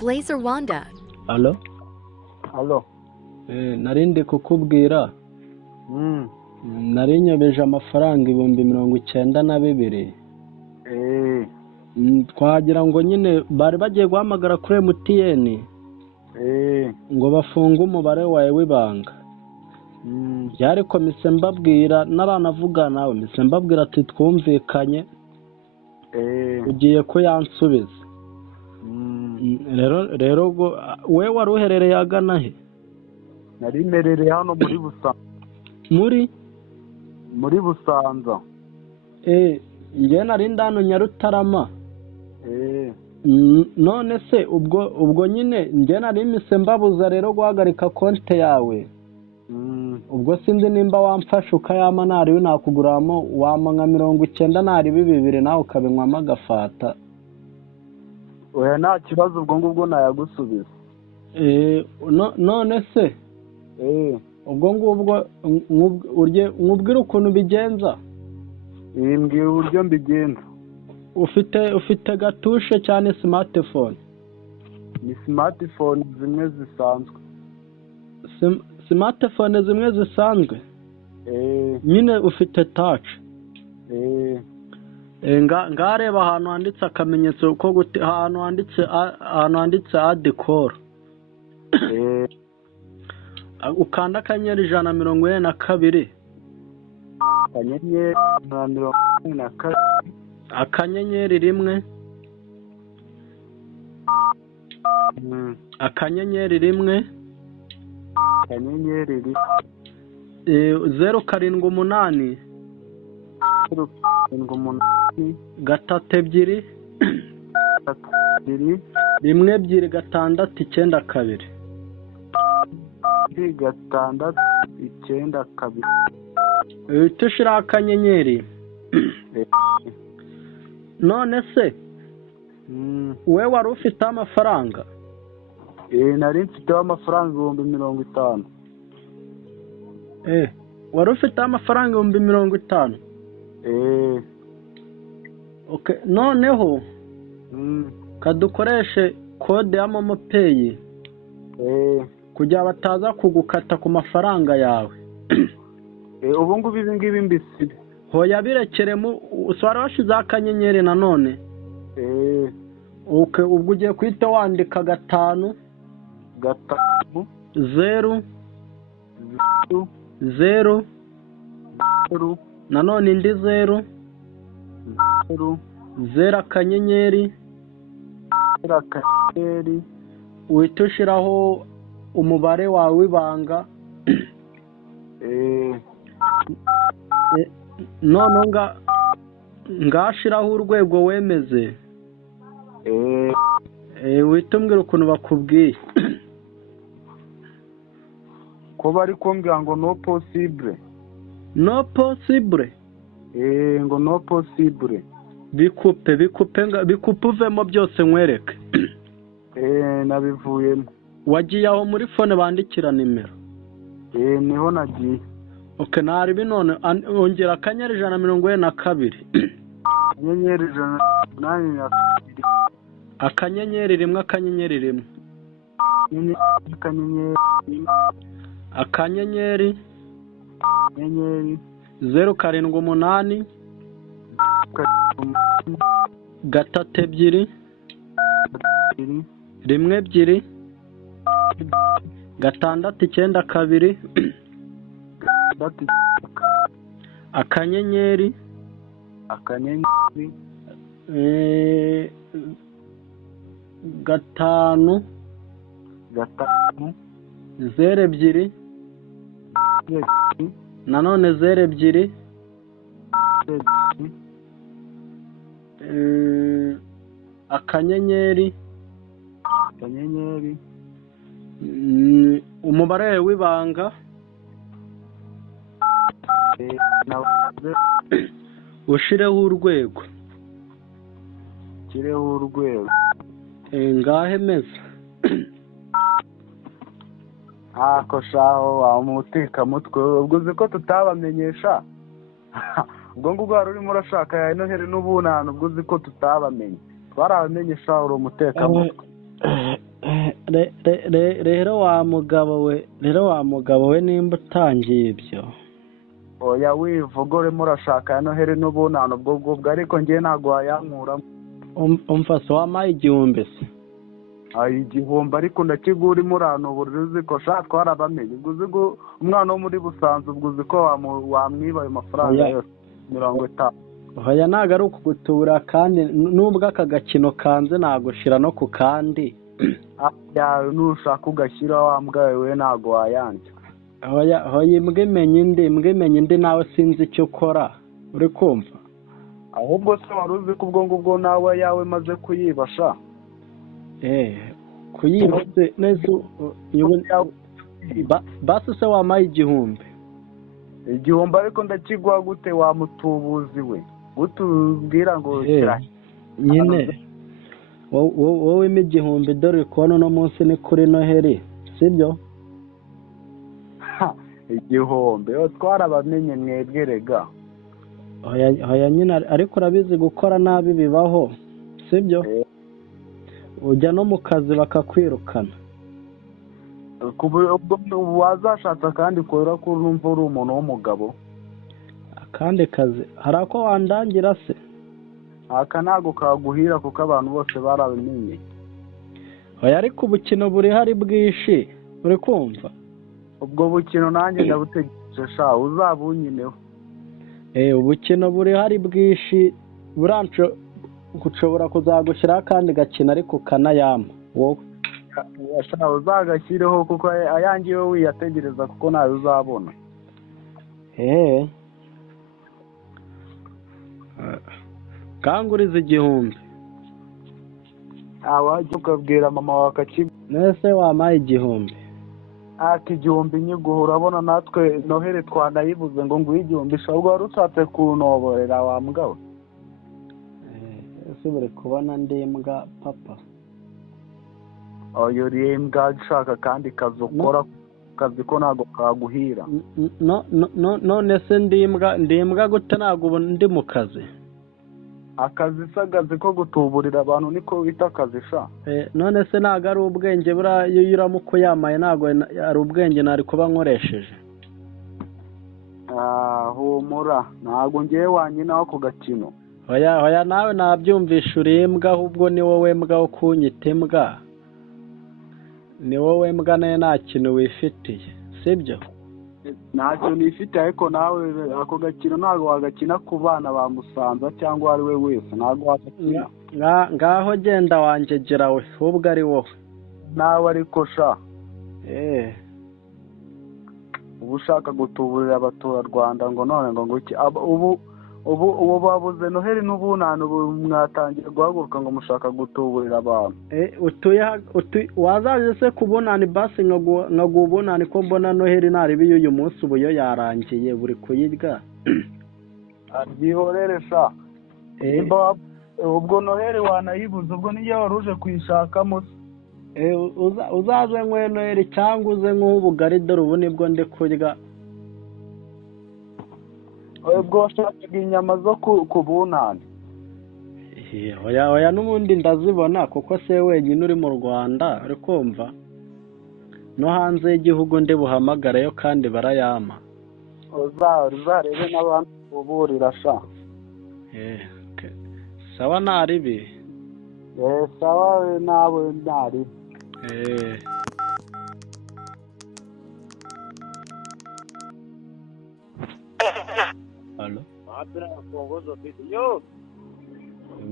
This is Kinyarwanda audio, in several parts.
Blazer Wanda. Alo? Alo. Narindi kukubwira. Nari nyobeje amafaranga 92,000. Twagira ngo nyine bari bagiye guhamagara kuri MTN. Ngo bafunge umubare wawe w'ibanga. Byari komise mbabwira naranavuga nawe mise mbabwira ati twumvikanye. Ugiye ko yansubiza. Rero we wari uherereye agana he? Nari merereye hano muri Busanza. Muri Busanza. Njye nari ndano Nyarutarama. None se ubwo nyine njye nari mise mbabuza rero guhagarika konti yawe. Ubwo sinzi nimba wamfasha ukayama nari nakuguramo wama nka 90 nari 200 nawe ukabinywamo agafata. Oya nta kibazo ubwo ngubwo nayagusubiza. None se ubwo ngubwo nkubwira ukuntu bigenza. Mbwira uburyo mbigenza. Ufite gatushe cyane smartphone? Ni smartphone zimwe zisanzwe. Smartphone zimwe zisanzwe? Nyine ufite touch? Ngareba ahantu handitse akamenyetso ko ahantu handitse add call. Ukanda akanyenyeri 142. Akanyenyeri 142. Akanyenyeri 1. Akanyenyeri 1. Akanyenyeri 078. 078. Gatatu ebyiri. 2. 1 2 6 9 2. 6 9 2. Tushira akanyenyeri. None se we wari ufite amafaranga? Nari mfite amafaranga 50,000. Wari ufite amafaranga 50,000? Okay, noneho kadukoreshe kode ya Momo Pay kugira bataza kugukata ku mafaranga yawe. Ubu ngubu ibi ngibi mbisibe. Hoya birekeremo uswara washize akanyenyeri nanone. Okay, ubwo ugiye kwita wandika 5 0 0 nanone indi 0 0 akanyenyeri uhita ushiraho umubare wawe w'ibanga. None ngashiraho urwego wemeze. Uhita umbwira ukuntu bakubwiye. Ko bari kumbwira ngo no possible. No possible? Ngo no possible. Bikupe uvemo byose nkwereke. Nabivuyemo. Wagiye aho muri phone bandikira nimero? Niho nagiye. Okay, nari binone ongera akanyenyeri 142. Akanyenyeri 142. Akanyenyeri 1 akanyenyeri 1. Akanyenyeri 078. Gatatu ebyiri. 1 2 6 9 2. Akanyenyeri 5 0 2 nanone 0 2 akanyenyeri umubare w'ibanga. Ushireho urwego. Ngahe meza. Ako shaho wa umutika mutwe ubwo uzi ko tutabamenyesha. ubwo ngubwo wari urimo urashaka ya Noheli n'ubunani ubwo uzi ko tutabamenye twarabamenyesha uri umutekamutwe. rero wa mugabo we nimba utangiye ibyo oya wivuga urimo urashaka ya noheri n'ubunani ubwo ngubwo ariko njye ntabwo wayankuramo. umva se wampaye igihumbi se? igihumbi ariko ndakigura urimo uranubura uzi ko sha twarabamenye ubwo uzi ko umwana wo muri Busanza ubwo uzi ko wamwiba ayo mafaranga yose 50. oya ntabwo ari ukugutubura kandi nubwo aka gakino kanze nagushira no ku kandi. nushaka ugashyira wa mbwa we ntabwo wayanjye. hoya imbwa imenya indi nawe sinzi icyo ukora uri kumva. ahubwo se wari uzi ko ubwo ngubwo nawe yawe maze kuyibasha. kuyiba se neza basi se wampaye igihumbi ariko ndakigwa gute wa mutubuzi we utubwira ngo nyine wowe igihumbi dore kubona uno munsi ni kuri noheri sibyo? igihumbi twarabamenye mwebwe rega. hoya nyine ariko urabizi gukora nabi bibaho sibyo? ujya no mu kazi bakakwirukana. wazashatse kandi kubera ko numva uri umuntu w'umugabo. akandi kazi hari ako wandangira se? aka ntabwo kaguhira kuko abantu bose barabimenye. hoya ariko ubukino buri hari bwinshi uri kumva. ubwo bukino nanjye ndabutegereje sha uzabunyineho. ubukino buri hari bwinshi ushobora kuzagushyiraho akandi gakina ariko ukanayama wowe. uzagashyireho kuko ayangiye wowe wiyategereza kuko nawe uzabona. kanguriza igihumbi. wajya ukabwira mama wawe akakiba. nese wampaye igihumbi. igihumbi nyiguha urabona natwe noheri twanayibuze ngo nguhe igihumbi ubwo wari ushatse kunoborera wa mbwa we. ese buri kubona ndi mbwa papa. oyo uri imbwa ushaka kandi kazi ukora akazi ko ntabwo kaguhira. none se ndi imbwa gute ntabwo ndi mu kazi? akazi isagazi ko gutuburira abantu niko wita akazi sha. none se ntabwo ari ubwenge buriya iyo uramuka uyamaye ntabwo ari ubwenge nari kuba nkoresheje. humura ntabwo ngewe wanyinaho ku gakino. hoya nawe nabyumvisha uri imbwa ahubwo ni wowe mbwa wo kunyita imbwa. ni wowe mbwa nayo nta kintu wifitiye sibyo? ntacyo nifite ariko nawe ako gakino ntabwo wagakina ku bana ba Musanza cyangwa uwo ari we wese ntabwo wagakina. ngaho genda wangegera we ahubwo ari wowe. nawe ariko sha. uba ushaka gutuburira abaturarwanda ngo none ngo nguki ubu babuze noheri n'ubunani ubu mwatangiye guhaguruka ngo mushaka gutuburira abantu. wazaje se ku bunani basi nkaguha ubunani ko mbona noheri naribi uyu munsi ubu yo yarangiye buri kuyirya. byihorere sha. ubwo noheri wanayibuze ubwo niyo wari uje kuyishakamo se. uzaze nkwe noheri cyangwa uze nk'ubugari dore ubu nibwo ndi kurya. ubwo washakaga inyama zo ku bunani. hoya n'ubundi ndazibona kuko se wenyine uri mu Rwanda uri kumva. no hanze y'igihugu ndi buhamagareyo kandi barayama. uzarebe n'abandi uburira sha. sawa ntaribi. sawa nawe ntaribi. Halo. Kuongoza vitu. Yo.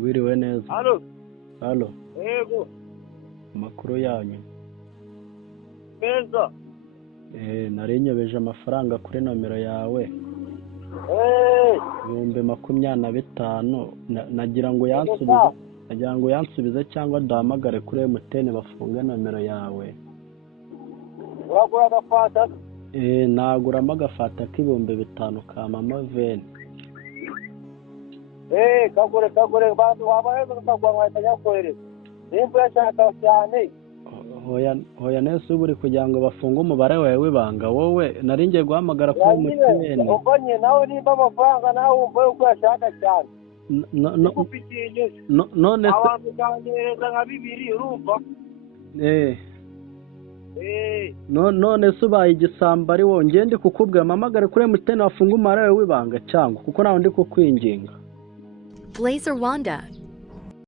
Wiriwe neza. Halo. Yego. Makuru yanyu. Neza. Nari nyobeje amafaranga kuri nomero yawe. 25,000 nagira ngo yansubize cyangwa ndahamagare kuri MTN bafunge nomero yawe. Uragura agafata? Naguramo agafata k'5,000 ka mama veni. Kagure bantu wabaye bakagwa nkahita kohereza. Nimba yashaka cyane. Hoya nese uburi kugira ngo bafunge umubare wawe w'ibanga wowe nari ngiye guhamagara kuri MTN. Ubonye nawe nimba amafaranga nawe umva uko yashaka cyane. None abantu kangereza nka 2 urumva. none se ubaye igisambo ari wowe ngende kukubwira mpamagare kuri MTN wafunga umubare wawe w'ibanga cyangwa kuko nawe ndi kukwinginga. Blazer Wanda,